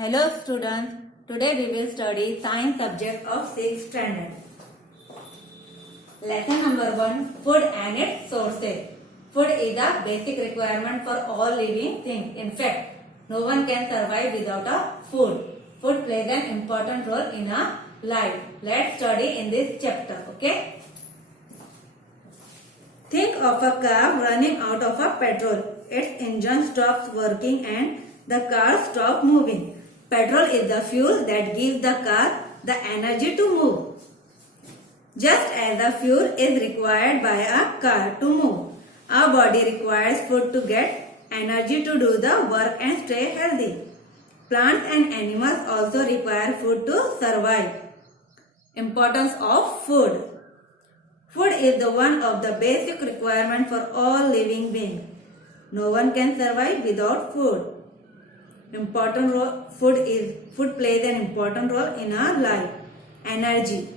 Hello students, today we will study science subject of 6th standard. Lesson number 1, food and its sources. Food is a basic requirement for all living things. In fact, no one can survive without a food. Food plays an important role in our life. Let's study in this chapter, okay? Think of a car running out of a petrol. Its engine stops working and the car stops moving. Petrol is the fuel that gives the car the energy to move. Just as the fuel is required by a car to move, our body requires food to get energy to do the work and stay healthy. Plants and animals also require food to survive. Importance of food. Food is the one of the basic requirement for all living beings. No one can survive without food. Food plays an important role in our life. Energy.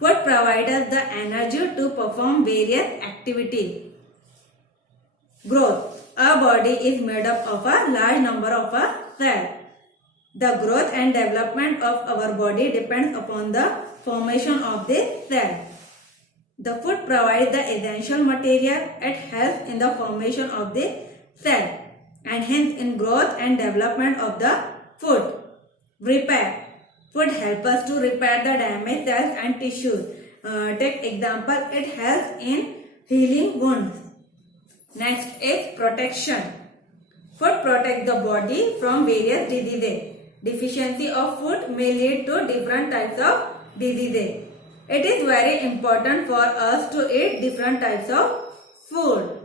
Food provides us the energy to perform various activities. Growth. Our body is made up of a large number of cells. The growth and development of our body depends upon the formation of this cell. The food provides the essential material. It helps in the formation of the cell and hence in growth and development of the food. Repair. Food helps us to repair the damaged cells and tissues. Take example, it helps in healing wounds. Next is protection. Food protects the body from various diseases. Deficiency of food may lead to different types of diseases. It is very important for us to eat different types of food.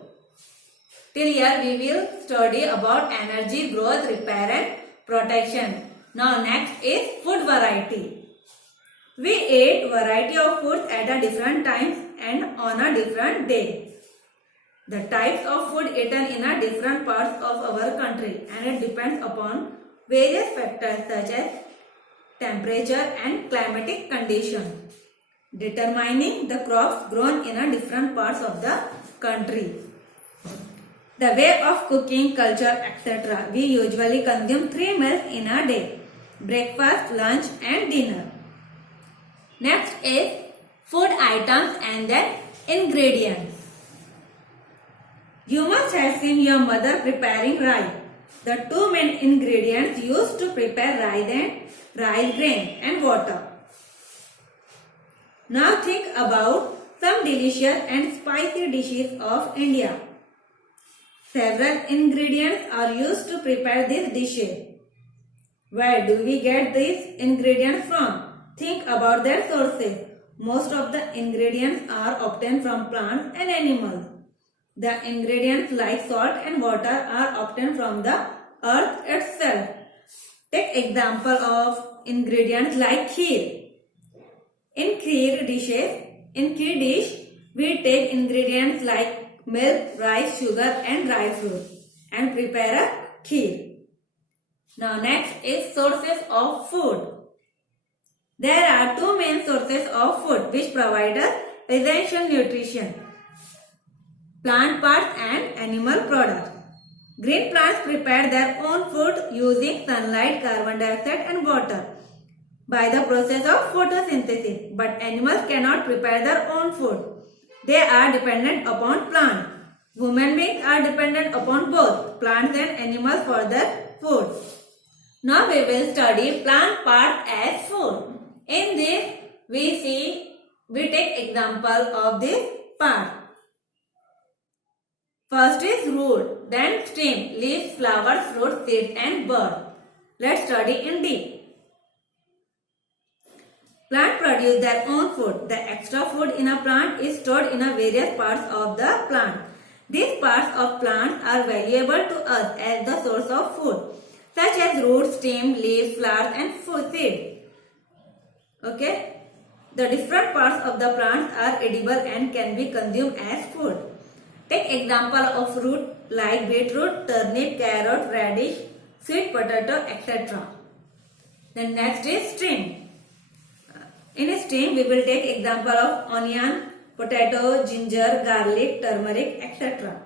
Till here we will study about energy, growth, repair and protection. Now next is food variety. We eat variety of foods at a different times and on a different day. The types of food eaten in a different parts of our country and it depends upon various factors such as temperature and climatic conditions, determining the crops grown in a different parts of the country. The way of cooking, culture, etc. We usually consume 3 meals in a day: breakfast, lunch and dinner. Next is food items and their ingredients. You must have seen your mother preparing rice. The 2 main ingredients used to prepare rice grain and water. Now think about some delicious and spicy dishes of India. Several ingredients are used to prepare these dishes. Where do we get these ingredients from? Think about their sources. Most of the ingredients are obtained from plants and animals. The ingredients like salt and water are obtained from the earth itself. Take example of ingredients like kheer. In kheer dish, we take ingredients like milk, rice, sugar and dry fruit and prepare a kheer. Now next is sources of food. There are 2 main sources of food which provide us essential nutrition: plant parts and animal products. Green plants prepare their own food using sunlight, carbon dioxide and water by the process of photosynthesis, but animals cannot prepare their own food. They are dependent upon plants. Human beings are dependent upon both plants and animals for their food. Now we will study plant parts as food. In this we take example of this part. First is root, then stem, leaves, flowers, fruit, seeds and bud. Let's study in deep. Plants produce their own food. The extra food in a plant is stored in a various parts of the plant. These parts of plants are valuable to us as the source of food, such as roots, stem, leaves, flowers and seeds. Okay? The different parts of the plants are edible and can be consumed as food. Take example of fruit like beetroot, turnip, carrot, radish, sweet potato, etc. Then next is stem. In a stem, we will take example of onion, potato, ginger, garlic, turmeric, etc.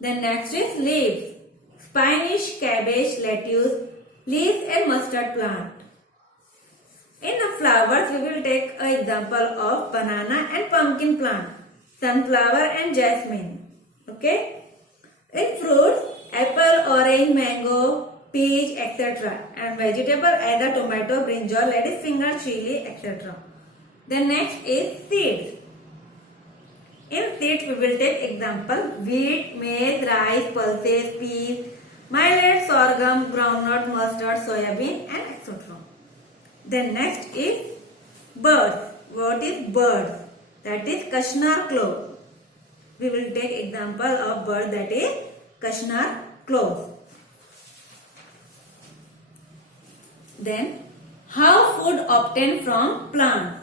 Then next is leaves. Spinach, cabbage, lettuce, leaves and mustard plant. In the flowers, we will take an example of banana and pumpkin plant, sunflower and jasmine. Okay. In fruits, apple, orange, mango, peach, etc. And vegetable either tomato, brinjal, lettuce, finger, chili, etc. Then next is seeds. In seeds, we will take example wheat, maize, rice, pulses, peas, millet, sorghum, groundnut, mustard, soybean, and etc. Then next is birds. What is birds? That is Kashnar crow. We will take example of bird, that is Kashnar crow. Then how food obtained from plants?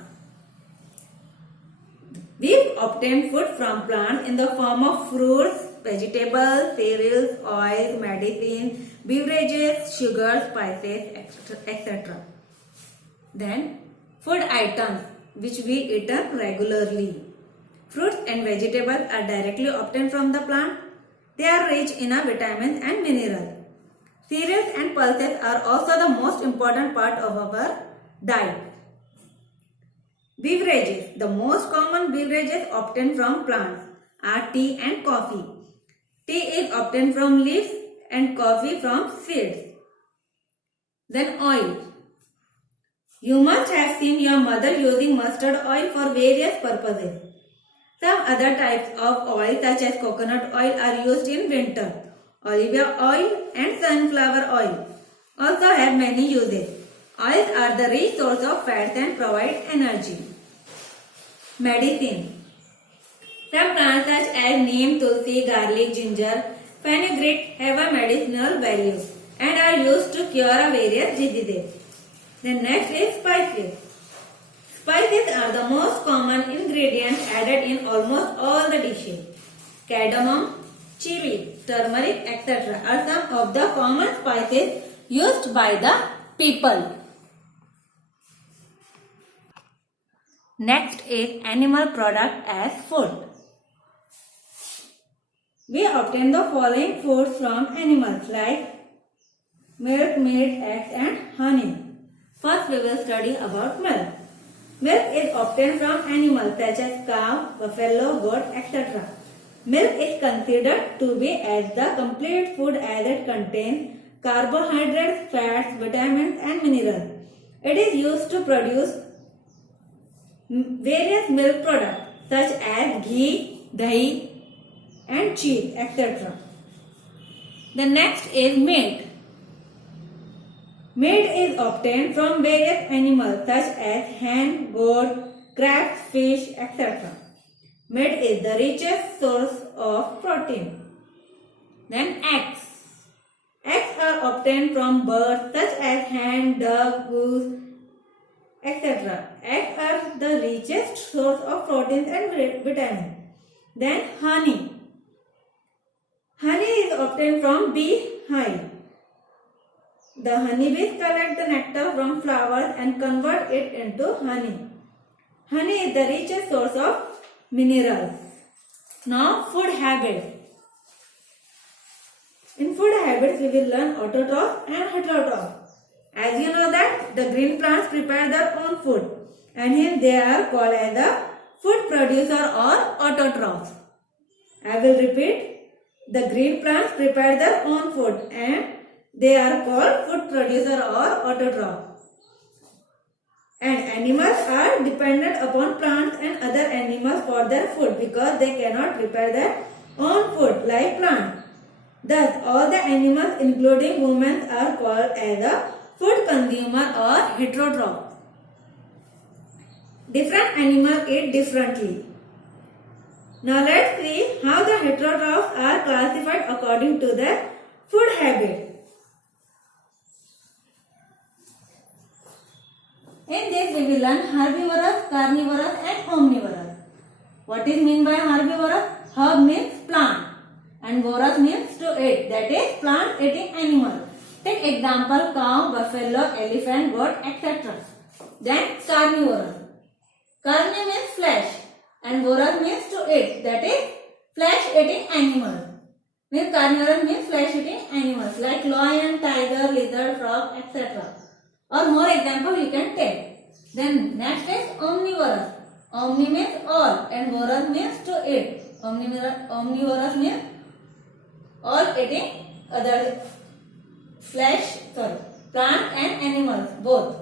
We obtain food from plants in the form of fruits, vegetables, cereals, oils, medicines, beverages, sugar, spices, etc. Then food items which we eat regularly. Fruits and vegetables are directly obtained from the plant. They are rich in vitamins and minerals. Cereals and pulses are also the most important part of our diet. Beverages. The most common beverages obtained from plants are tea and coffee. Tea is obtained from leaves and coffee from seeds. Then oil. You must have seen your mother using mustard oil for various purposes. Some other types of oil such as coconut oil are used in winter. Olive oil and sunflower oil also have many uses. Oils are the rich source of fats and provide energy. Medicine. Some plants such as neem, tulsi, garlic, ginger, fenugreek have a medicinal value and are used to cure various diseases. Then next is spices. Spices are the most common ingredients added in almost all the dishes. Cardamom, chili, turmeric, etc. are some of the common spices used by the people. Next is animal product as food. We obtain the following foods from animals like milk, meat, eggs and honey. First we will study about milk. Milk is obtained from animals such as cow, buffalo, goat, etc. Milk is considered to be as the complete food as it contains carbohydrates, fats, vitamins and minerals. It is used to produce various milk products such as ghee, dahi and cheese, etc. The next is meat. Meat is obtained from various animals such as hen, goat, crabs, fish, etc. Meat is the richest source of protein. Then eggs. Eggs are obtained from birds such as hen, duck, goose, etc. Eggs are the richest source of proteins and vitamins. Then honey. Honey is obtained from bee hive. The honeybees collect the nectar from flowers and convert it into honey. Honey is the richest source of minerals. Now food habits. In food habits we will learn autotroph and heterotroph. As you know that the green plants prepare their own food and hence they are called as the food producer or autotrophs. I will repeat. The green plants prepare their own food and they are called food producer or autotroph. And animals are dependent upon plants and other animals for their food because they cannot prepare their own food like plants. Thus, all the animals including humans are called as a food consumer or heterotroph. Different animals eat differently. Now let's see how the heterotrophs are classified according to their food habit. In this we will learn herbivorous, carnivorous and omnivorous. What is meant by herbivorous? Herb means plant and vorous means to eat, that is plant eating animal. Take example cow, buffalo, elephant, goat, etc. Then carnivorous. Carni means flesh and vorous means to eat, that is flesh eating animal. Carnivorous means flesh eating animals like lion, tiger, lizard, frog, dog, etc. Or more example you can take. Then next is omnivorous. Omni means all and vorous means to eat. Omnivorous means all eating other plant and animals both.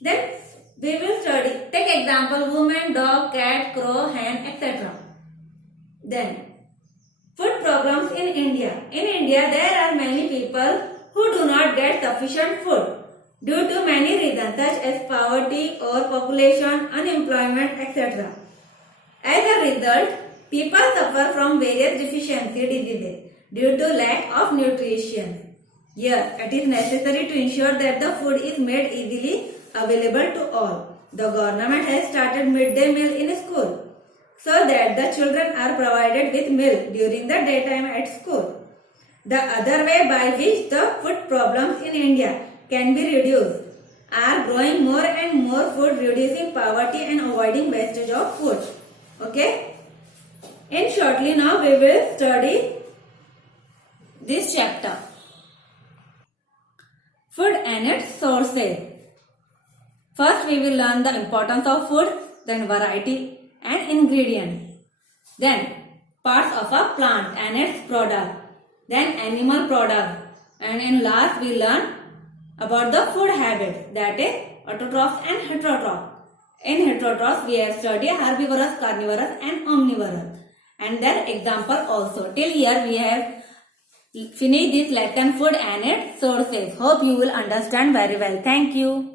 Then we will study. Take example woman, dog, cat, crow, hen, etc. Then food problems in India. In India there are many people who do not get sufficient food due to many reasons such as poverty or population, unemployment, etc. As a result, people suffer from various deficiency diseases due to lack of nutrition. Here, it is necessary to ensure that the food is made easily available to all. The government has started midday meal in school so that the children are provided with milk during the daytime at school. The other way by which the food problems in India can be reduced are growing more and more food, reducing poverty and avoiding wastage of food. Okay? In shortly now we will study this chapter. Food and its sources. First we will learn the importance of food, then variety and ingredients. Then parts of a plant and its product. Then animal product. And in last we learn about the food habits, that is autotrophs and heterotrophs. In heterotrophs we have studied herbivorous, carnivorous and omnivorous and their example also. Till here we have finished this lesson food and its sources. Hope you will understand very well. Thank you.